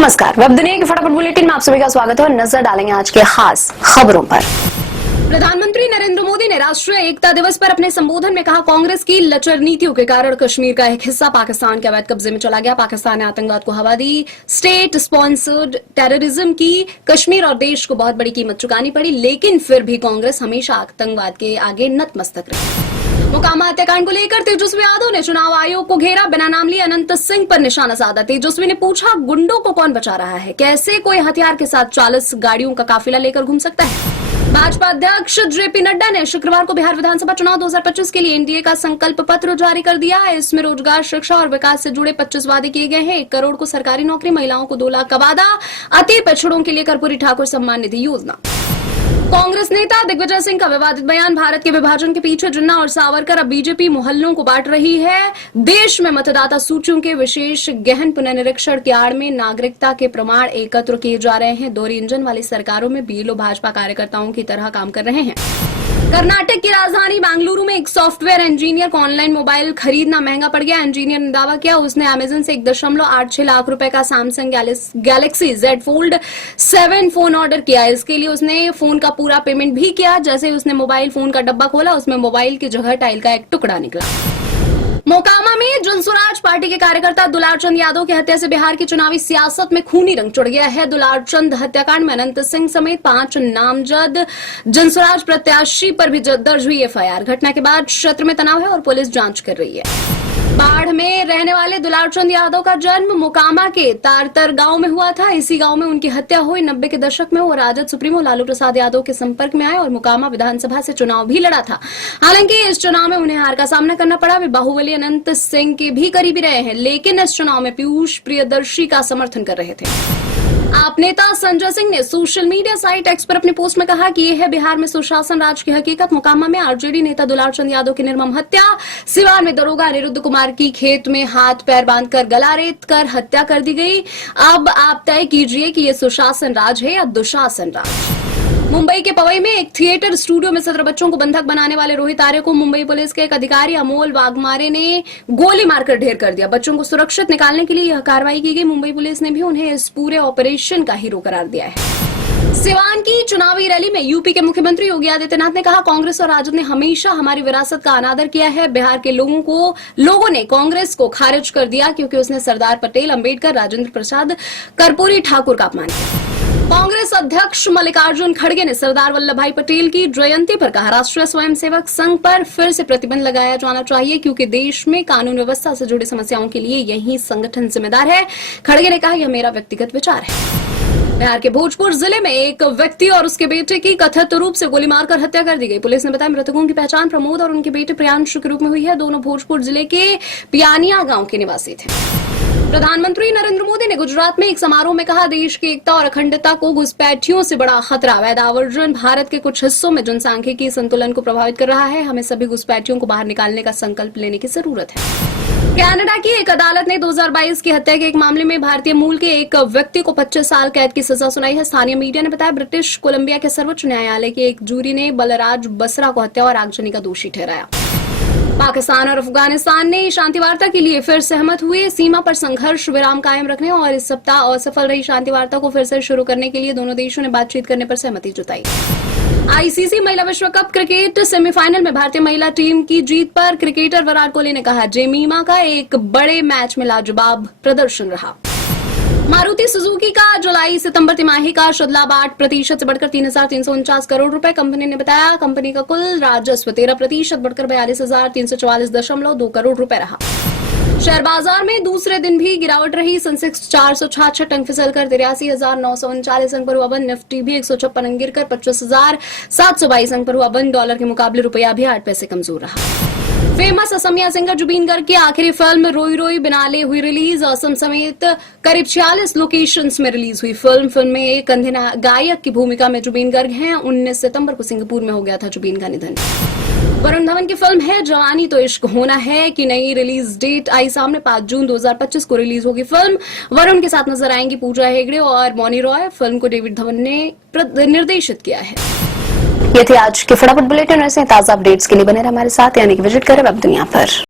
नमस्कार, वेब दुनिया के फटाफट बुलेटिन में आप सभी का स्वागत है और नजर डालेंगे आज के खास खबरों पर। प्रधानमंत्री नरेंद्र मोदी ने राष्ट्रीय एकता दिवस पर अपने संबोधन में कहा, कांग्रेस की लचर नीतियों के कारण कश्मीर का एक हिस्सा पाकिस्तान के अवैध कब्जे में चला गया। पाकिस्तान ने आतंकवाद को हवा दी। स्टेट स्पॉन्सर्ड टेररिज्म की कश्मीर और देश को बहुत बड़ी कीमत चुकानी पड़ी, लेकिन फिर भी कांग्रेस हमेशा आतंकवाद के आगे नतमस्तक रही। मोकामा हत्याकांड को लेकर तेजस्वी यादव ने चुनाव आयोग को घेरा। बिना नाम लिए अनंत सिंह पर निशाना साधा। तेजस्वी ने पूछा, गुंडों को कौन बचा रहा है? कैसे कोई हथियार के साथ 40 गाड़ियों का काफिला लेकर घूम सकता है? भाजपा अध्यक्ष जेपी नड्डा ने शुक्रवार को बिहार विधानसभा चुनाव 2025 के लिए एनडीए का संकल्प पत्र जारी कर दिया। इसमें रोजगार, शिक्षा और विकास से जुड़े 25 वादे किए गए हैं। 1 करोड़ को सरकारी नौकरी, महिलाओं को 2 लाख का वादा, अति पिछड़ों के लिए कर्पूरी ठाकुर सम्मान निधि योजना। कांग्रेस नेता दिग्विजय सिंह का विवादित बयान, भारत के विभाजन के पीछे जिन्ना और सावरकर, अब बीजेपी मोहल्लों को बांट रही है। देश में मतदाता सूचियों के विशेष गहन पुनर्निरीक्षण की आड़ में नागरिकता के प्रमाण एकत्र किए जा रहे हैं। दोहरी इंजन वाली सरकारों में बीएलओ भाजपा कार्यकर्ताओं की तरह काम कर रहे हैं। कर्नाटक की राजधानी बेंगलुरु में एक सॉफ्टवेयर इंजीनियर को ऑनलाइन मोबाइल खरीदना महंगा पड़ गया। इंजीनियर ने दावा किया, उसने अमेजन से 1.86 लाख रुपए का Samsung Galaxy Z Fold 7 phone order किया। इसके लिए उसने फोन का पूरा पेमेंट भी किया। जैसे ही उसने मोबाइल फोन का डब्बा खोला, उसमें मोबाइल की जगह टाइल का एक टुकड़ा निकला। मोकामा में जनसुराज पार्टी के कार्यकर्ता दुलारचंद यादव की हत्या से बिहार की चुनावी सियासत में खूनी रंग चढ़ गया है। दुलारचंद हत्याकांड में अनंत सिंह समेत 5 नामजद जनसुराज प्रत्याशी पर भी दर्ज हुई एफआईआर। घटना के बाद क्षेत्र में तनाव है और पुलिस जांच कर रही है। बाढ़ में रहने वाले दुलारचंद यादव का जन्म मोकामा के तारतर गांव में हुआ था। इसी गांव में उनकी हत्या हुई। 90 के दशक में वो राजद सुप्रीमो लालू प्रसाद यादव के संपर्क में आए और मोकामा विधानसभा से चुनाव भी लड़ा था। हालांकि इस चुनाव में उन्हें हार का सामना करना पड़ा। वे बाहुबली अनंत सिंह के भी करीबी रहे हैं, लेकिन इस चुनाव में पीयूष प्रियदर्शी का समर्थन कर रहे थे। आप नेता संजय सिंह ने सोशल मीडिया साइट एक्स पर अपनी पोस्ट में कहा कि यह है बिहार में सुशासन राज की हकीकत। मोकामा में आरजेडी नेता दुलारचंद यादव की निर्मम हत्या। सिवान में दरोगा अनिरुद्ध कुमार की खेत में हाथ पैर बांधकर गला रेत कर हत्या कर दी गई। अब आप तय कीजिए कि यह सुशासन राज है या दुशासन राज। मुंबई के पवई में एक थिएटर स्टूडियो में 17 बच्चों को बंधक बनाने वाले रोहित आर्य को मुंबई पुलिस के एक अधिकारी अमोल वाघमारे ने गोली मारकर ढेर कर दिया। बच्चों को सुरक्षित निकालने के लिए यह कार्रवाई की गई। मुंबई पुलिस ने भी उन्हें इस पूरे ऑपरेशन का हीरो करार दिया है। सिवान की चुनावी रैली में यूपी के मुख्यमंत्री योगी आदित्यनाथ ने कहा, कांग्रेस और राजद ने हमेशा हमारी विरासत का अनादर किया है। बिहार के लोगों ने कांग्रेस को खारिज कर दिया क्योंकि उसने सरदार पटेल, अंबेडकर, राजेंद्र प्रसाद, कर्पूरी ठाकुर का अपमान किया। कांग्रेस अध्यक्ष मल्लिकार्जुन खड़गे ने सरदार वल्लभ भाई पटेल की जयंती पर कहा, राष्ट्रीय स्वयंसेवक संघ पर फिर से प्रतिबंध लगाया जाना चाहिए क्योंकि देश में कानून व्यवस्था से जुड़ी समस्याओं के लिए यही संगठन जिम्मेदार है। खड़गे ने कहा, यह मेरा व्यक्तिगत विचार है। बिहार के भोजपुर जिले में एक व्यक्ति और उसके बेटे की कथित रूप से गोली मारकर हत्या कर दी गई। पुलिस ने बताया, मृतकों की पहचान प्रमोद और उनके बेटे प्रियांश के रूप में हुई है। दोनों भोजपुर जिले के पियानिया गांव के निवासी थे। प्रधानमंत्री नरेंद्र मोदी ने गुजरात में एक समारोह में कहा, देश की एकता और अखंडता को घुसपैठियों से बड़ा खतरा। अवैध आवर्जन भारत के कुछ हिस्सों में जनसांख्यिकी संतुलन को प्रभावित कर रहा है। हमें सभी घुसपैठियों को बाहर निकालने का संकल्प लेने की जरूरत है। कनाडा की एक अदालत ने 2022 की हत्या के एक मामले में भारतीय मूल के एक व्यक्ति को 25 साल कैद की सजा सुनाई है। स्थानीय मीडिया ने बताया, ब्रिटिश कोलंबिया के सर्वोच्च न्यायालय की एक जूरी ने बलराज बसरा को हत्या और आगजनी का दोषी ठहराया। पाकिस्तान और अफगानिस्तान ने शांति वार्ता के लिए फिर सहमत हुए। सीमा पर संघर्ष विराम कायम रखने और इस सप्ताह असफल रही शांति वार्ता को फिर से शुरू करने के लिए दोनों देशों ने बातचीत करने पर सहमति जताई। आईसीसी महिला विश्व कप क्रिकेट सेमीफाइनल में भारतीय महिला टीम की जीत पर क्रिकेटर विराट कोहली ने कहा, जेमीमा का एक बड़े मैच में लाजवाब प्रदर्शन रहा। मारुति सुजुकी का जुलाई सितंबर तिमाही का शुद्ध 8% से बढ़कर 3,349 करोड़ रुपए। कंपनी ने बताया, कंपनी का कुल राजस्व 13% बढ़कर 42,344.2 करोड़ रुपए रहा। शेयर बाजार में दूसरे दिन भी गिरावट रही। सेंसेक्स 466 अंक फिसलकर 83,939 अंक पर हुआ बंद। निफ्टी भी 156 अंक गिरकर 25,722 अंक पर हुआ बंद। डॉलर के मुकाबले रुपया भी 8 पैसे कमजोर रहा। फेमस असमिया सिंगर जुबीन गर्ग की आखिरी फिल्म रोई रोई बिनाले हुई रिलीज। असम समेत करीब 46 लोकेशंस में रिलीज हुई फिल्म में एक अंधे गायक की भूमिका में जुबीन गर्ग हैं। 19 सितंबर को सिंगापुर में हो गया था जुबीन का निधन। वरुण धवन की फिल्म है जवानी तो इश्क होना है की नई रिलीज डेट आई सामने। 5 जून 2025 को रिलीज होगी फिल्म। वरुण के साथ नजर आएंगी पूजा हेगड़े और मौनी रॉय। फिल्म को डेविड धवन ने निर्देशित किया है। ये थी आज के फटाफट बुलेटिन। ऐसे ताजा अपडेट्स के लिए बने रहे हमारे साथ, यानी कि विजिट करें वेब दुनिया पर।